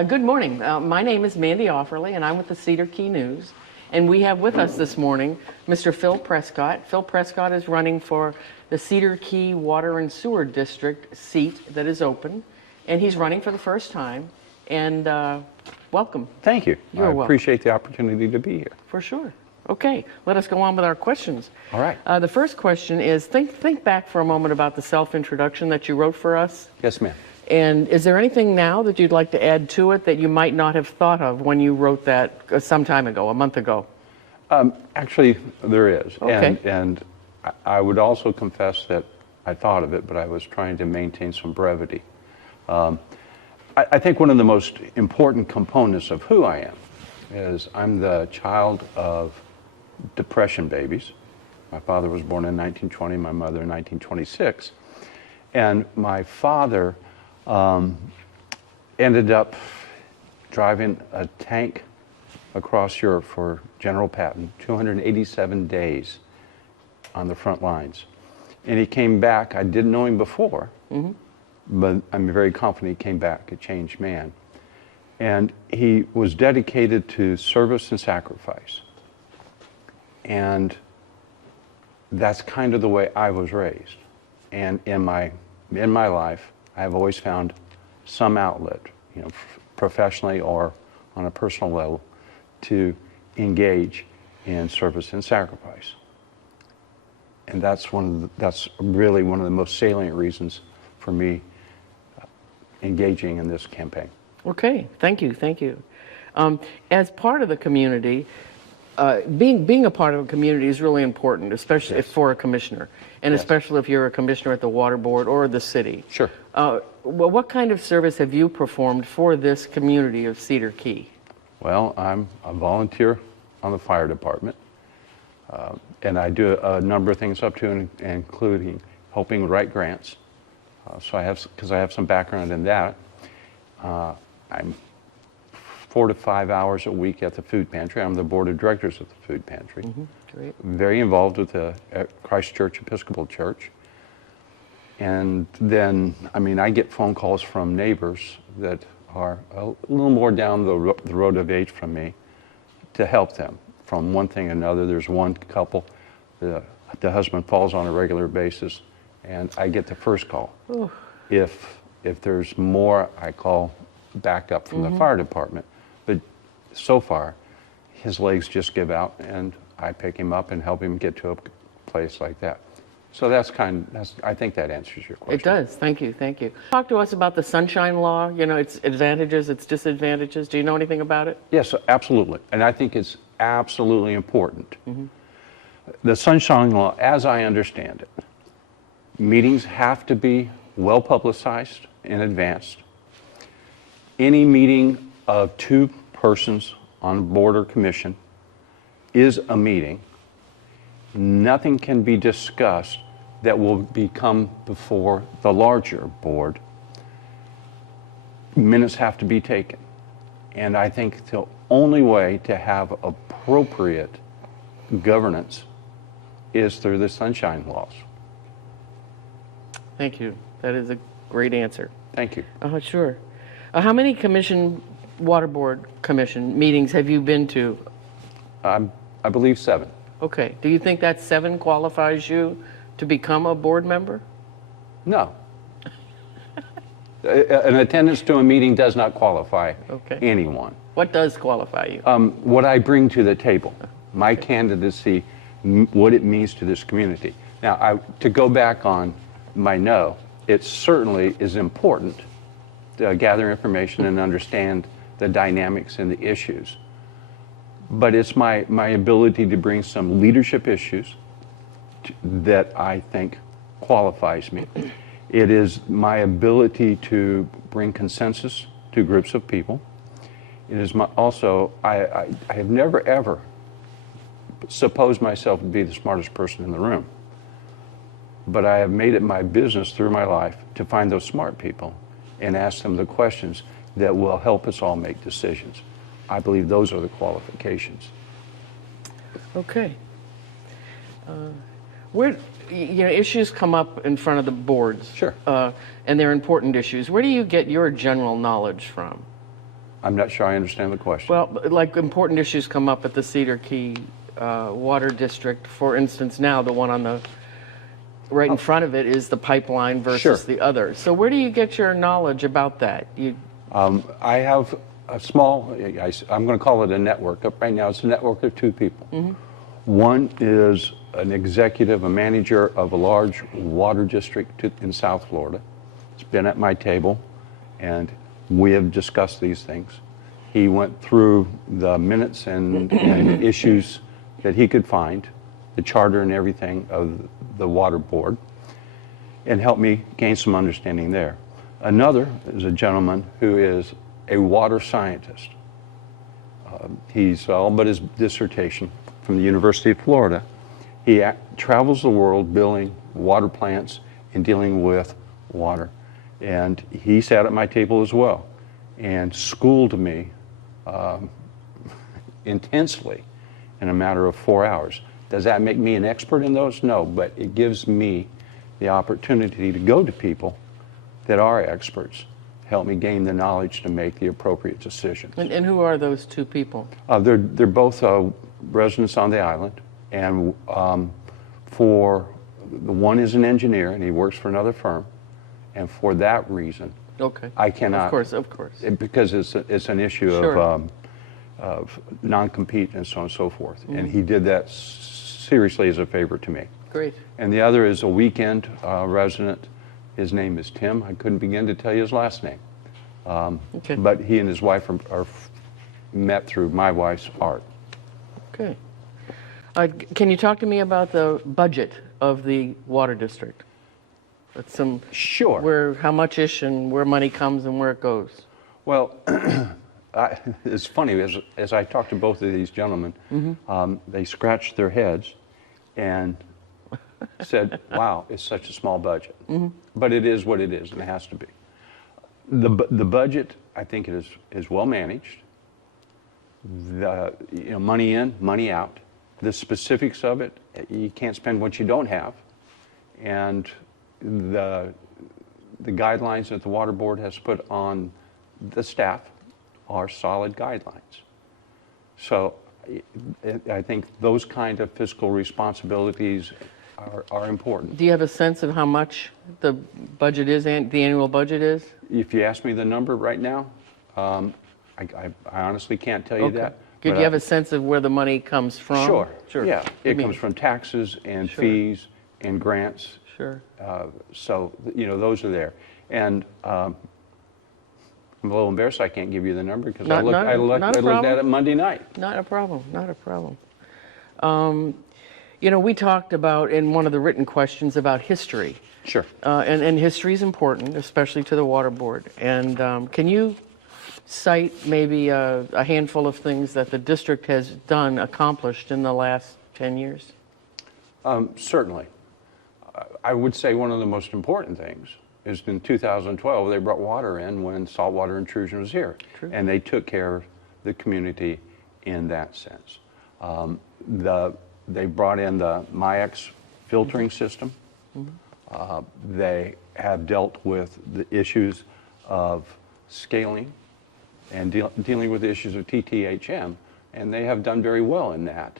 Good morning. My name is Mandy Offerly, and I'm with the Cedar Key News. And we have with us this morning Mr. Phil Prescott. Phil Prescott is running for the Cedar Key Water and Sewer District seat that is open, and he's running for the first time. And welcome. Thank you. You're welcome. Appreciate the opportunity to be here. For sure. Okay, let us go on with our questions. All right. The first question is, think back for a moment about the self-introduction that you wrote for us. Yes, ma'am. And is there anything now that you'd like to add to it that you might not have thought of when you wrote that some time ago, a month ago? Actually, there is. Okay. And I would also confess that I thought of it, but I was trying to maintain some brevity. I think one of the most important components of who I am is I'm the child of Depression babies. My father was born in 1920, my mother in 1926. And my father ended up driving a tank across Europe for General Patton, 287 days on the front lines. And he came back. I didn't know him before, but I'm very confident he came back a changed man. And he was dedicated to service and sacrifice. And that's kind of the way I was raised. And in my life, I've always found some outlet, professionally or on a personal level, to engage in service and sacrifice. And that's really one of the most salient reasons for me engaging in this campaign. Okay, thank you. As part of the community, being a part of a community is really important, especially Yes. for a commissioner, and Yes. especially if you're a commissioner at the water board or the city. Sure. Well, what kind of service have you performed for this community of Cedar Key? Well, I'm a volunteer on the fire department, and I do a number of things up to and including helping write grants. Because I have some background in that. I'm 4 to 5 hours a week at the food pantry. I'm the board of directors of the food pantry. Great. Very involved with the Christ Church Episcopal Church. And then, I get phone calls from neighbors that are a little more down the road of age from me to help them from one thing or another. There's one couple, the husband falls on a regular basis, and I get the first call. Ooh. If there's more, I call back up from the fire department. But so far, his legs just give out, and I pick him up and help him get to a place like that. So I think that answers your question. It does. Thank you. Talk to us about the Sunshine Law, its advantages, its disadvantages. Do you know anything about it? Yes, absolutely. And I think it's absolutely important. The Sunshine Law, as I understand it, meetings have to be well publicized in advance. Any meeting of 2 persons on board or commission is a meeting. Nothing can be discussed that will come before the larger board. Minutes have to be taken. And I think the only way to have appropriate governance is through the Sunshine Laws. Thank you. That is a great answer. Thank you. Sure. How many water board commission meetings have you been to? I believe 7. Okay. Do you think that 7 qualifies you to become a board member? No. An attendance to a meeting does not qualify anyone. What does qualify you? What I bring to the table, my candidacy, what it means to this community. Now, to go back on my no, it certainly is important to gather information and understand the dynamics and the issues. But it's my ability to bring some leadership issues that I think qualifies me. It is my ability to bring consensus to groups of people. It is I have never ever supposed myself to be the smartest person in the room. But I have made it my business through my life to find those smart people and ask them the questions that will help us all make decisions. I believe those are the qualifications. Okay. Issues come up in front of the boards. Sure. And they're important issues. Where do you get your general knowledge from? I'm not sure I understand the question. Well, like important issues come up at the Cedar Key Water District. For instance, now the one on the right in front of it is the pipeline versus Sure. the other. So where do you get your knowledge about that? I have a small, I'm going to call it a network. Right now, it's a network of two people. One is an executive, a manager of a large water district in South Florida. It's been at my table, and we have discussed these things. He went through the minutes and issues that he could find, the charter and everything of the water board, and helped me gain some understanding there. Another is a gentleman who is a water scientist. He's all but his dissertation from the University of Florida. He travels the world building water plants and dealing with water. And he sat at my table as well and schooled me intensely in a matter of 4 hours. Does that make me an expert in those? No, but it gives me the opportunity to go to people that are experts, help me gain the knowledge to make the appropriate decisions. And who are those two people? They're both residents on the island, and for the one is an engineer and he works for another firm, and for that reason, Okay. I cannot. Of course. Because it's an issue Sure. of non-compete and so on and so forth. And he did that seriously as a favor to me. Great. And the other is a weekend resident. His name is Tim. I couldn't begin to tell you his last name. Okay. But he and his wife are met through my wife's art. Okay. Can you talk to me about the budget of the water district? That's Sure. how much-ish and where money comes and where it goes. Well, it's funny, as I talked to both of these gentlemen, they scratched their heads and said, wow, it's such a small budget. But it is what it is, and it has to be. The budget, I think, is well managed. Money in, money out. The specifics of it, you can't spend what you don't have. And the guidelines that the Water Board has put on the staff are solid guidelines. So I think those kind of fiscal responsibilities are important. Do you have a sense of how much the budget is, the annual budget is? If you ask me the number right now, I honestly can't tell you that. Could you have a sense of where the money comes from? Sure. Yeah, it comes from taxes and fees and grants. Sure. So, those are there. And I'm a little embarrassed I can't give you the number because I looked at it Monday night. Not a problem. We talked about in one of the written questions about history. Sure. And history is important, especially to the Water Board. And can you cite maybe a handful of things that the district has accomplished in the last 10 years? Certainly. I would say one of the most important things is in 2012, they brought water in when saltwater intrusion was here. True. And they took care of the community in that sense. They brought in the MIAX filtering system. They have dealt with the issues of scaling and dealing with the issues of TTHM, and they have done very well in that,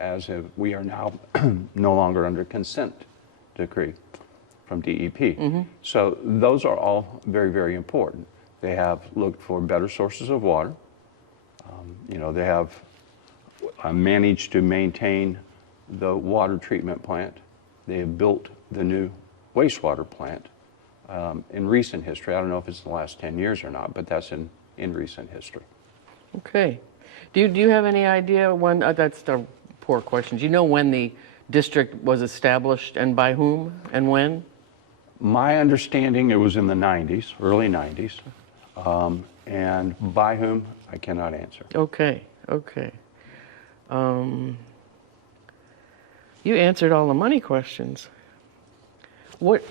as we are now no longer under consent decree from DEP. So those are all very, very important. They have looked for better sources of water. They have managed to maintain the water treatment plant. They have built the new wastewater plant in recent history. I don't know if it's the last 10 years or not, but that's in recent history. Okay. Do you have any idea when, that's the poor question. Do you know when the district was established and by whom and when? My understanding, it was in the 90s, early 90s, and by whom, I cannot answer. Okay. You answered all the money questions. What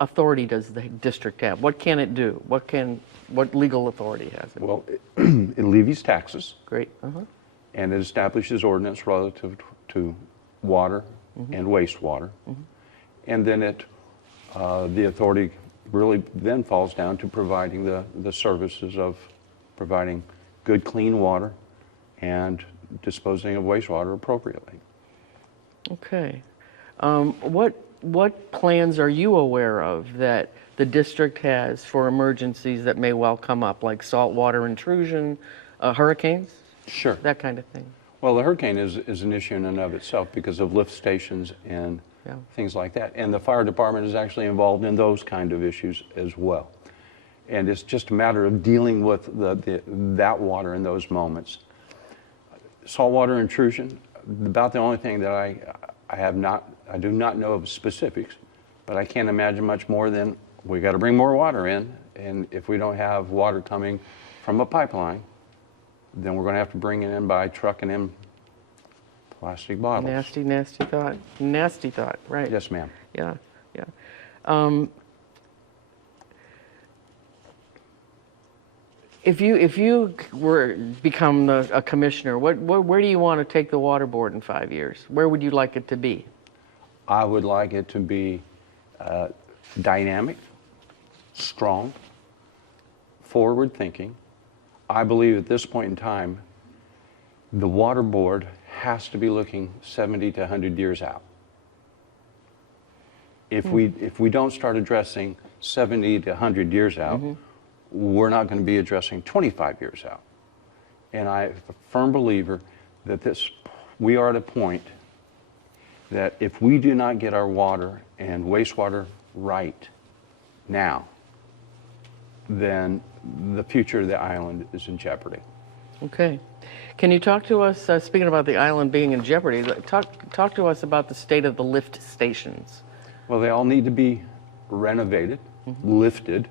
authority does the district have? What can it do? What legal authority has it? Well, it levies taxes. Great. And it establishes ordinance relative to water and wastewater. And then the authority really then falls down to providing the services of providing good, clean water and disposing of wastewater appropriately. Okay. What plans are you aware of that the district has for emergencies that may well come up, like saltwater intrusion, hurricanes, Sure. that kind of thing? Well, the hurricane is an issue in and of itself because of lift stations and Yeah. things like that. And the fire department is actually involved in those kind of issues as well. And it's just a matter of dealing with that water in those moments. Saltwater intrusion, about the only thing that I do not know of specifics, but I can't imagine much more than we got to bring more water in. And if we don't have water coming from a pipeline, then we're going to have to bring it in by trucking in plastic bottles. Nasty, nasty thought. Nasty thought, right. Yes, ma'am. Yeah, yeah. If you were become a commissioner, where do you want to take the water board in 5 years? Where would you like it to be? I would like it to be dynamic, strong, forward-thinking. I believe at this point in time, the water board has to be looking 70 to 100 years out. If we don't start addressing 70 to 100 years out, we're not going to be addressing 25 years out. And I'm a firm believer that we are at a point that if we do not get our water and wastewater right now, then the future of the island is in jeopardy. Okay. Can you talk to us, speaking about the island being in jeopardy, talk to us about the state of the lift stations. Well, they all need to be renovated, lifted.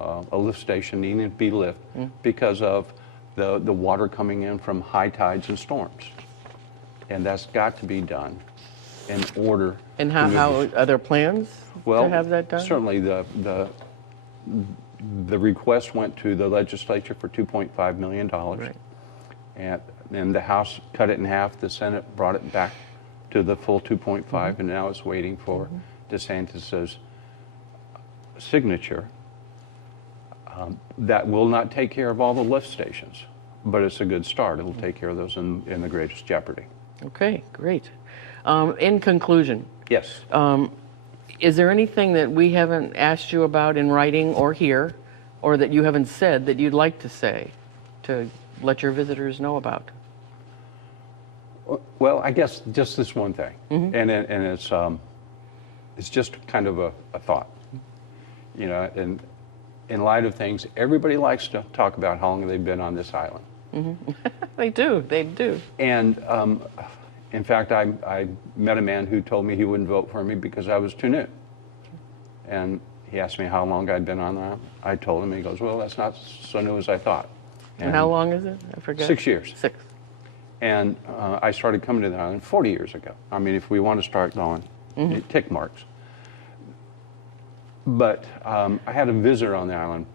A lift station needing to be lifted because of the water coming in from high tides and storms. And that's got to be done in order. And how are there plans to have that done? Certainly the request went to the legislature for $2.5 million. Right. And the House cut it in half. The Senate brought it back to the full 2.5, and now it's waiting for DeSantis's signature. That will not take care of all the lift stations, but it's a good start. It'll take care of those in the greatest jeopardy. Okay, great. In conclusion, Yes. is there anything that we haven't asked you about in writing or here, or that you haven't said that you'd like to say to let your visitors know about? Well, I guess just this one thing, and it's just kind of a thought, you know. And in light of things, everybody likes to talk about how long they've been on this island. They do. They do. And in fact, I met a man who told me he wouldn't vote for me because I was too new. And he asked me how long I'd been on the island. I told him, and he goes, "Well, that's not so new as I thought." And how long is it? I forget. 6 years. 6. And I started coming to the island 40 years ago. I mean, if we want to start going, tick marks. But I had a visitor on the island,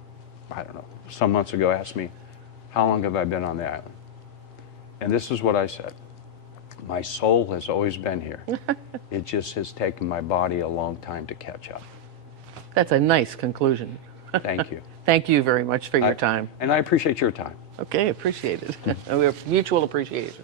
I don't know, some months ago, asked me, how long have I been on the island? And this is what I said. My soul has always been here. It just has taken my body a long time to catch up. That's a nice conclusion. Thank you. Thank you very much for your time. And I appreciate your time. Okay, appreciate it. We're mutual appreciation.